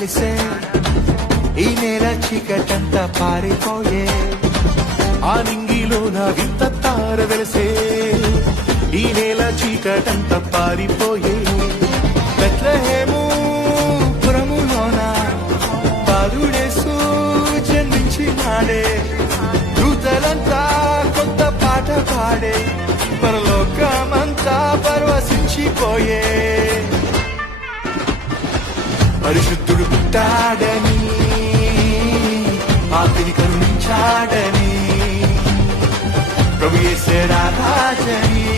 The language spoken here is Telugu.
వెలిసే ఈ నేల చీకటంతా పారిపోయే ఆ నింగిలో నా వింత తార వెలిసే ఈ నేల చీకటంతా పారిపోయే బెత్లెహేము పురములోన బాలుడేసు జన్మించినాడే దూతలంతా కొత్త పాట పాడే పరలోకమంతా పరవశించిపోయే పరిశుద్ధుడు పుట్టాడని పాపిని కరుణించాడని ప్రభు యేసే రాజని